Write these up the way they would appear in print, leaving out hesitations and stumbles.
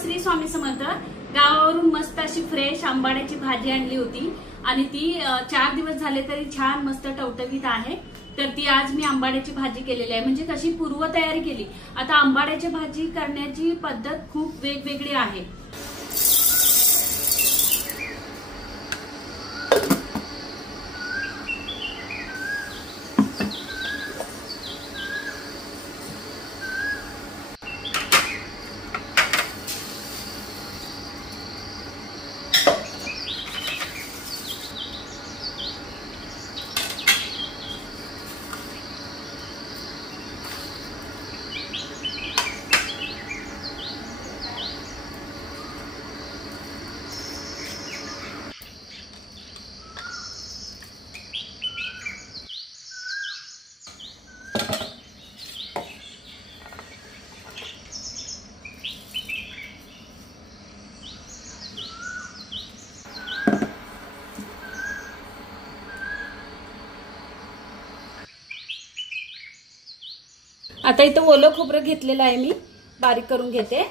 श्री स्वामी समर्थ। गावावरून मस्त अशी फ्रेश आंबाड्याची भाजी आणली होती आणि ती 4 दिवस झाले तरी छान मस्त टवटवीत आहे। तर ती आज मी आंबाड्याची भाजी केलेली आहे। म्हणजे कशी पूर्वतयारी केली। आता आंबाड्याची भाजी करण्याची पद्धत खूप वेगवेगळी आहे। आता इथं ओलं खोबरं घेतलेलं आहे, मी बारीक करून घेते।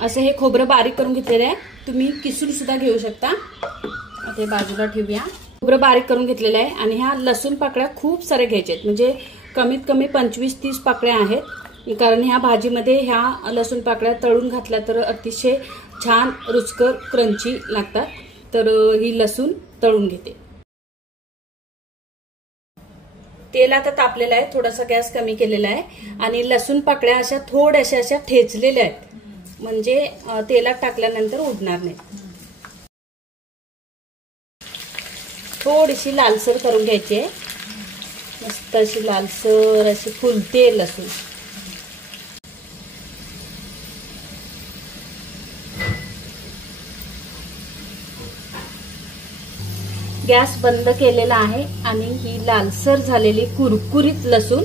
असं हे खोबरं बारीक करून घेतलेलं आहे। तुम्ही किसून सुद्धा घेऊ शकता। आता हे बाजूला ठेवूया। खोबरं बारीक करून घेतलेलं आहे आणि ह्या लसूण पाकळ्या खूप सारे घ्यायचे आहेत। म्हणजे कमीत कमी 25-30 पाकळ्या आहेत। कारण ह्या भाजीमध्ये ह्या लसूण पाकळ्या तळून घातल्या तर अतिशय छान रुचकर क्रंची लागतात। तर ही लसूण तळून घेते। तेल आता तापलेलं आहे, थोडासा गॅस कमी केलेला आहे आणि लसूण पाकळ्या अशा थोड्याशा अशा ठेचलेल्या आहेत। म्हणजे तेलात टाकल्यानंतर उडणार नाही। थोडीशी लालसर करून घ्यायची आहे। मस्त अशी लालसर अशी फुलते लसूण। गॅस बंद केलेला आहे आणि ही लालसर झालेली कुरकुरीत लसूण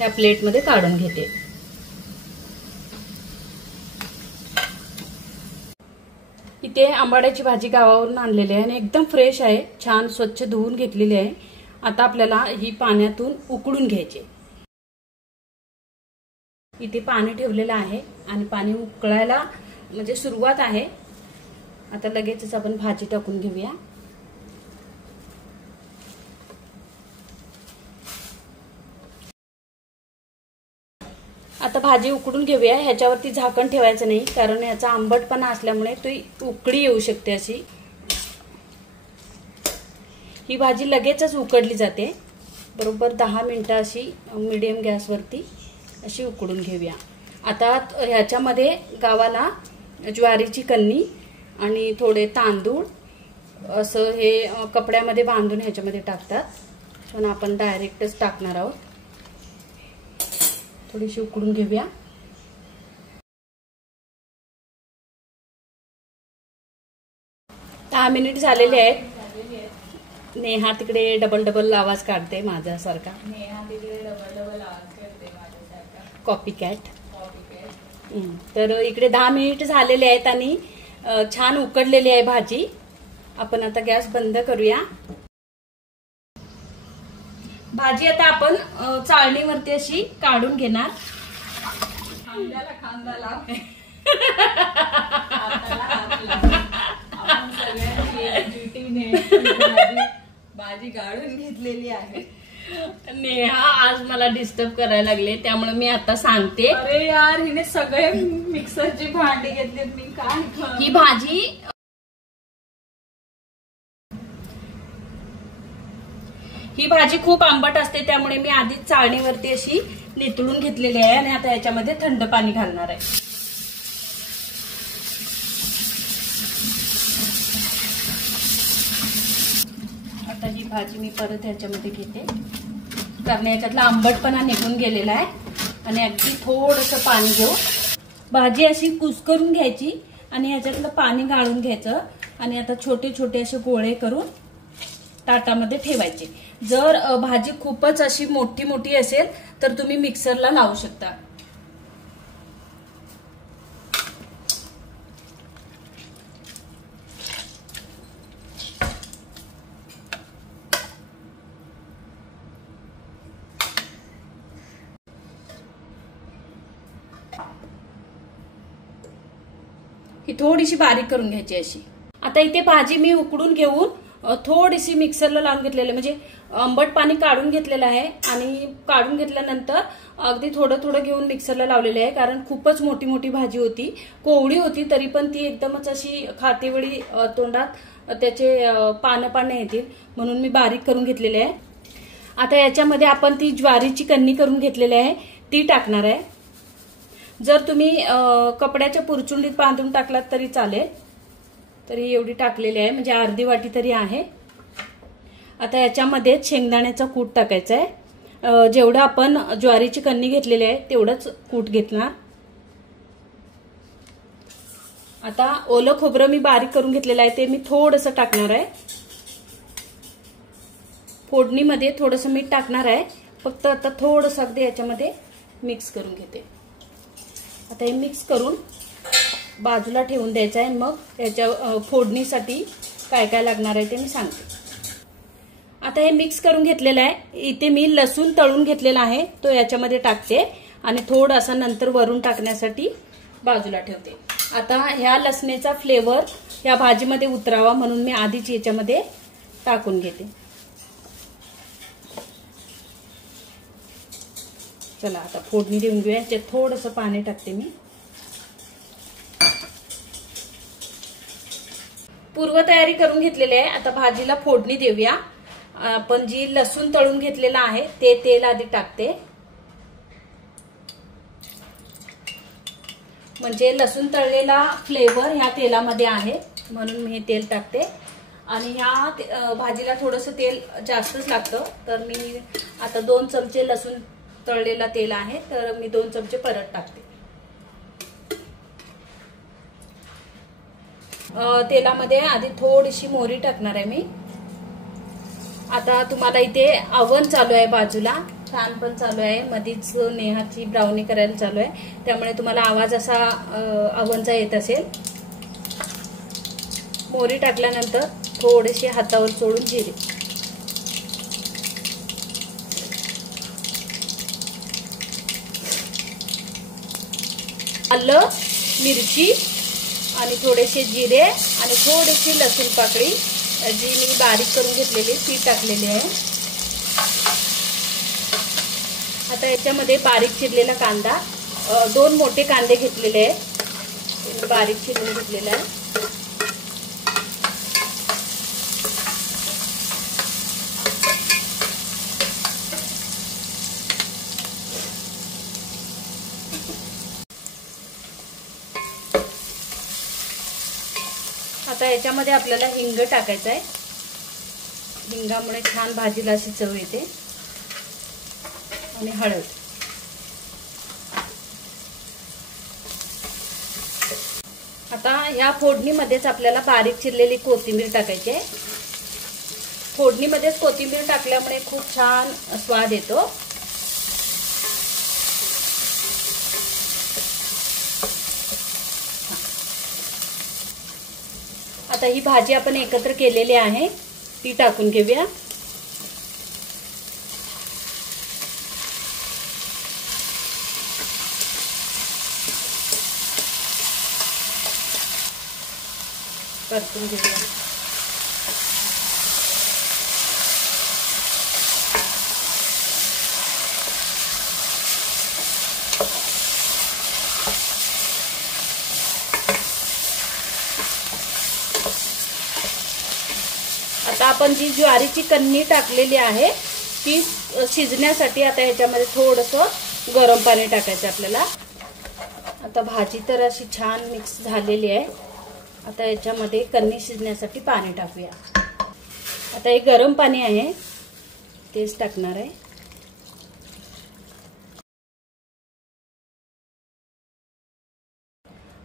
या प्लेटमध्ये काढून घेते। इथे आंबाड्याची भाजी गावावरून आणलेली आहे आणि एकदम फ्रेश आहे। छान स्वच्छ धुवून घेतलेली आहे। आता आपल्याला ही पाण्यातून उकळून घ्यायची। इथे पाणी ठेवलेलं आहे आणि पाणी उकळायला म्हणजे सुरुवात आहे। आता लगेचच आपण भाजी टाकून घेऊया। आता भाजी उकडून घेऊया। ह्याच्यावरती झाकण ठेवायचं नाही, कारण याचा आंबटपणा असल्यामुळे ती उकळी येऊ शकते अशी। ही भाजी लगेचच उकडली जाते। बरोबर 10 मिनिटं अशी मीडियम गॅसवरती अशी उकडून घेऊया। आता ह्याच्यामध्ये गावाला ज्वारीची कणनी आणि थोडे तांदूळ असं हे कपड्यामध्ये बांधून ह्याच्यामध्ये टाकतात, पण आपण डायरेक्टच टाकणार आहोत। थोडीशी उकडून घेऊया। दहा मिनिट झालेले आहेत। नेहा तिकडे डबल आवाज काढते माझ्यासारखा। Copy cat. तर इकडे 10 मिनिट झालेले आहेत आणि छान उकडलेली आहे भाजी। आपण आता गॅस बंद करूया। भाजी आता आपण चाळणीवरती अशी काढून घेणार। खांद्याला भाजी गाळून घेतलेली आहे। नेहा आज मला डिस्टर्ब करायला लागले, त्यामुळे मी आता सांगते। अरे यार, हिने सगळे मिक्सरची भांडी घेतली, मी काय ही भाजी खूप आंबट असते, त्यामुळे मी आधीच चाळणीवरती अशी नितळून घेतलेली आहे आणि आता याच्यामध्ये थंड पाणी घालणार आहे। आता ही भाजी मी परत ह्याच्यामध्ये घेते, कारण याच्यातला आंबटपणा निघून गेलेला आहे आणि अगदी थोडंसं पाणी घेऊ। भाजी अशी कुस्करून घ्यायची आणि ह्याच्यातलं पाणी गाळून घ्यायचं आणि आता छोटे छोटे असे गोळे करून ताटामध्ये ठेवायचे। जर भाजी खूपच अशी मोठी मोठी असेल तर तुम्ही मिक्सरला लावू शकता। ही थोडीशी बारीक करून घ्यायची अशी. आता इथे भाजी मी उकडून घेऊन थोडीशी मिक्सरला लावून घेतलेली, म्हणजे आंबट पाणी काढून घेतलेलं आहे आणि काढून घेतल्यानंतर अगदी थोडं थोडं घेऊन मिक्सरला लावलेले आहे. कारण खूपच मोठी मोठी भाजी होती, कोवळी होती, तरी पण ती एकदमच अशी खातेवेळी तोंडात त्याचे पानं येतील म्हणून मी बारीक करून घेतलेले आहे. आता याच्यामध्ये आपण ती ज्वारीची कण्णी करून घेतलेली आहे ती टाकणार आहे. जर तुम्ही कपड्याच्या पुरचुंडीत बांधून टाकलात तरी चालेल, तरी एवढी टाकलेली आहे, म्हणजे अर्धी वाटी तरी आहे. आता याच्यामध्ये शेंगदाण्याचा कूट टाकायचा आहे. जेवढं आपण ज्वारीची कण्णी घेतलेली आहे तेवढंच कूट घेतणार. आता ओलं खोबरं मी बारीक करून घेतलेलं आहे ते मी थोडंसं टाकणार आहे. फोडणीमध्ये थोडंसं मीठ टाकणार आहे फक्त. आता थोडंसं अगदी याच्यामध्ये मिक्स करून घेते. आता हे मिक्स करून बाजूला ठेवून द्यायचं आहे. मग याच्या फोडणीसाठी काय काय लागणार आहे ते मी सांगते. आता हे मिक्स करून घेतलेलं आहे. इथे मी लसूण तळून घेतलेला आहे तो याच्यामध्ये टाकते आणि थोडासा नंतर वरून टाकण्यासाठी बाजूला ठेवते. आता ह्या लसणीचा फ्लेवर या भाजीमध्ये उतरावा म्हणून मी आधीच याच्यामध्ये टाकून घेते. चला आता फोडणी देऊन घेऊया. याच्यात थोडंसं पाणी टाकते मी. पूर्वतयारी करून घेतलेली आहे. आता भाजीला फोडणी देऊया. आपण जी लसूण तळून घेतलेला आहे ते तेल आधी टाकते, म्हणजे लसूण तळलेला फ्लेवर ह्या तेलामध्ये आहे म्हणून मी हे तेल टाकते. आणि ह्या भाजीला थोडंसं तेल जास्तच लागतं, तर मी आता 2 चमचे लसूण तळलेला तेल आहे तर मी 2 चमचे परत टाकते. तेलामध्ये आधी थोडीशी मोहरी टाकणार आहे मी. आता तुम्हाला इथे अवन चालू आहे बाजूला, फॅन पण चालू आहे, मधीच नेहाची ब्राउनी करायला चालू आहे, त्यामुळे तुम्हाला आवाज असा अवनचा येत असेल. मोहरी टाकल्यानंतर थोडेसे हातावर चोळून जिरे, आलं, मिरची आणि थोडेसे जिरे आणि थोडीशी लसूण पाकळी जी मी बारीक करून घेतलेली ती टाकलेली आहे. आता याच्यामध्ये बारीक चिरलेला कांदा, 2 मोठे कांदे घेतलेले आहेत, बारीक चिरून घेतलेला आहे. आता याच्यामध्ये आपल्याला हिंग टाकायचं आहे. हिंगामुळे छान भाजीला अशी चव येते. आणि हळद. आता या फोडणीमध्येच आपल्याला बारीक चिरलेली कोथिंबीर टाकायची आहे. फोडणीमध्येच कोथिंबीर टाकल्यामुळे खूप छान स्वाद येतो. आता ही भाजी आपण एकत्र केलेली आहे ती टाकून घेऊया. परतून घेऊया. आता आपण जी ज्वारीची कण्णी टाकलेली आहे ती शिजण्यासाठी आता ह्याच्यामध्ये थोडंसं गरम पाणी टाकायचं आपल्याला. आता भाजी तर अशी छान मिक्स झालेली आहे. आता याच्यामध्ये कण्णी शिजण्यासाठी पाणी टाकूया. आता हे गरम पाणी आहे तेच टाकणार आहे.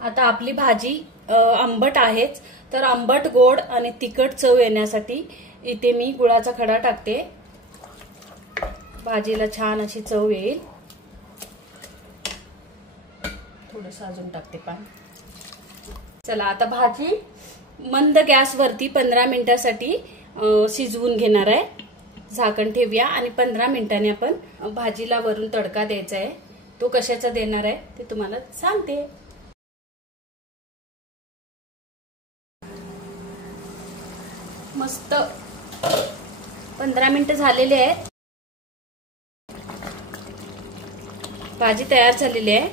आता आपली भाजी आंबट आहेच, तर आंबट, गोड आणि तिखट चव येण्यासाठी इथे मी गुळाचा खडा टाकते. भाजीला छान अशी चव येईल. थोडंसं अजून टाकते पाणी. चला आता भाजी मंद गॅसवरती 15 मिनिटांसाठी शिजवून घेणार आहे. झाकण ठेवूया आणि 15 मिनिटांनी आपण भाजीला वरून तडका द्यायचा आहे. तो कशाचा देणार आहे ते तुम्हाला सांगते. मस्त 15 मिनिटं झालेले आहेत. भाजी तयार झालेली आहे.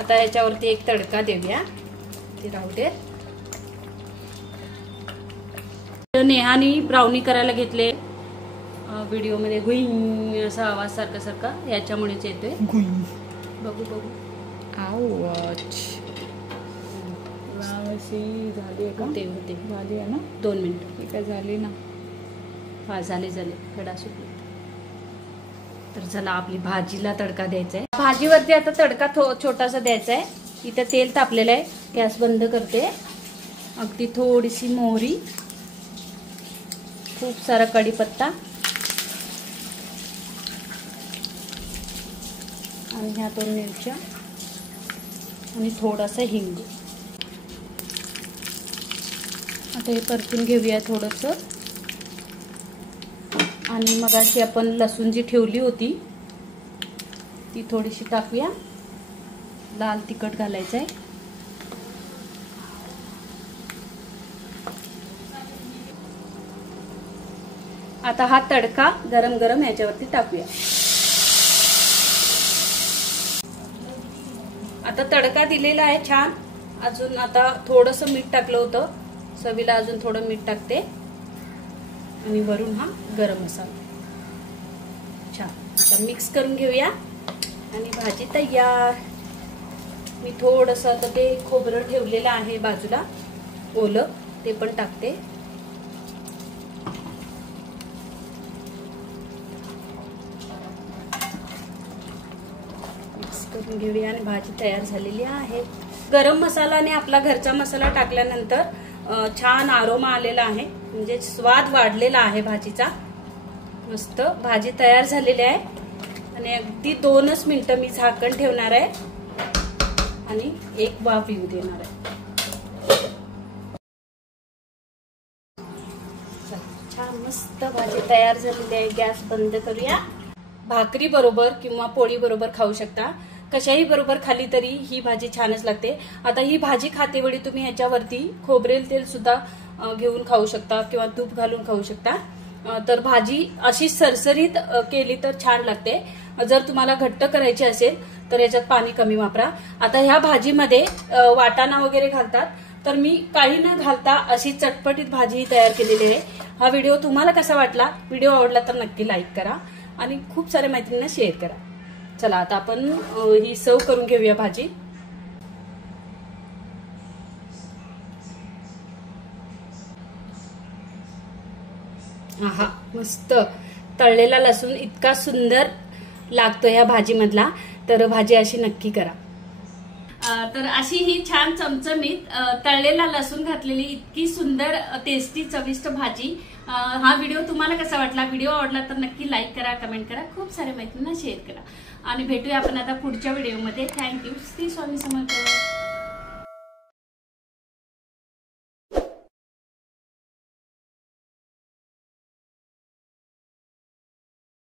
आता याच्यावरती एक तडका देऊया. ते राहू दे. नेहानी ब्राउनी करायला घेतले. व्हिडिओ मध्ये गुईंग असा आवाज सारखा याच्यामुळेच येतोय. बघू बघू. झाली आहे का? होते झाली आहे ना. 2 मिनिटं. ठीक आहे, झाली ना. हा झाले कडा सुटली. तर चला आपली भाजीला तडका द्यायचा आहे. भाजीवरती आता तडका छोटासा द्यायचा आहे. इथं तेल तापलेलं आहे. गॅस बंद करते. अगदी थोडीशी मोहरी, खूप सारा कढीपत्ता आणि ह्या 2 मिरच्या आणि थोडासा हिंग. आता हे परतून घेऊया थोडंसं. आणि मगाशी आपण लसूण जी ठेवली होती ती थोडीशी टाकूया. लाल तिखट घालायचं आहे. आता हा तडका गरम गरम ह्याच्यावरती टाकूया. आता तडका दिलेला आहे छान. अजून आता थोडंसं मीठ टाकलं होतं. चवीला अजून थोडं मीठ टाकते. आणि वरून हा गरम मसाला. छान. आता मिक्स करून घेऊया आणि भाजी तयार. मी थोडंसं आता ते खोबरं ठेवलेलं आहे बाजूला ओलं, ते पण टाकते. मिक्स करून घेऊया आणि भाजी तयार झालेली आहे. गरम मसाला आणि आपला घरचा मसाला टाकल्यानंतर छान आरोमा आलेला आहे. म्हणजे स्वाद वाढलेला आहे भाजीचा. मस्त भाजी तयार झालेली आहे. आणि अगदी 2च मिनिटं मी झाकण ठेवणार आहे आणि एक वाफ येऊ देणार आहे. छान मस्त भाजी तयार झालेली आहे. गॅस बंद करूया. भाकरी बरोबर किंवा पोळी बरोबर खाऊ शकता. कशाही बरोबर खाली तरी ही भाजी छानच लागते. आता ही भाजी खाते वेळी तुम्ही ह्याच्यावरती खोबरेल तेल सुद्धा घेऊन खाऊ शकता किंवा तूप घालून खाऊ शकता. तर भाजी अशी सरसरीत केली तर छान लागते. जर तुम्हाला घट्ट करायची असेल तर याच्यात पाणी कमी वापरा. आता ह्या भाजीमध्ये वाटाणा वगैरे घालतात, तर मी काही न घालता अशी चटपटीत भाजी तयार केलेली आहे. हा व्हिडिओ तुम्हाला कसा वाटला? व्हिडिओ आवडला तर नक्की लाईक करा आणि खूप साऱ्या मैत्रिणींना शेअर करा. चला आता आपण ही सर्व करून घेऊया भाजी. आहा मस्त तळलेला लसूण इतका सुंदर लागतो या भाजीमधला. तर भाजी अशी नक्की करा. तर अशी ही छान चमचमीत तळलेला लसूण घातलेली इतकी सुंदर टेस्टी चविष्ट भाजी. हा व्हिडिओ तुम्हाला कसा वाटला? व्हिडिओ आवडला तर नक्की लाईक करा, कमेंट करा, खूप साऱ्या मैत्रिणींना शेअर करा. आणि भेटूया आपण आता पुढच्या व्हिडिओमध्ये. थँक्यू. श्री स्वामी समर्थ.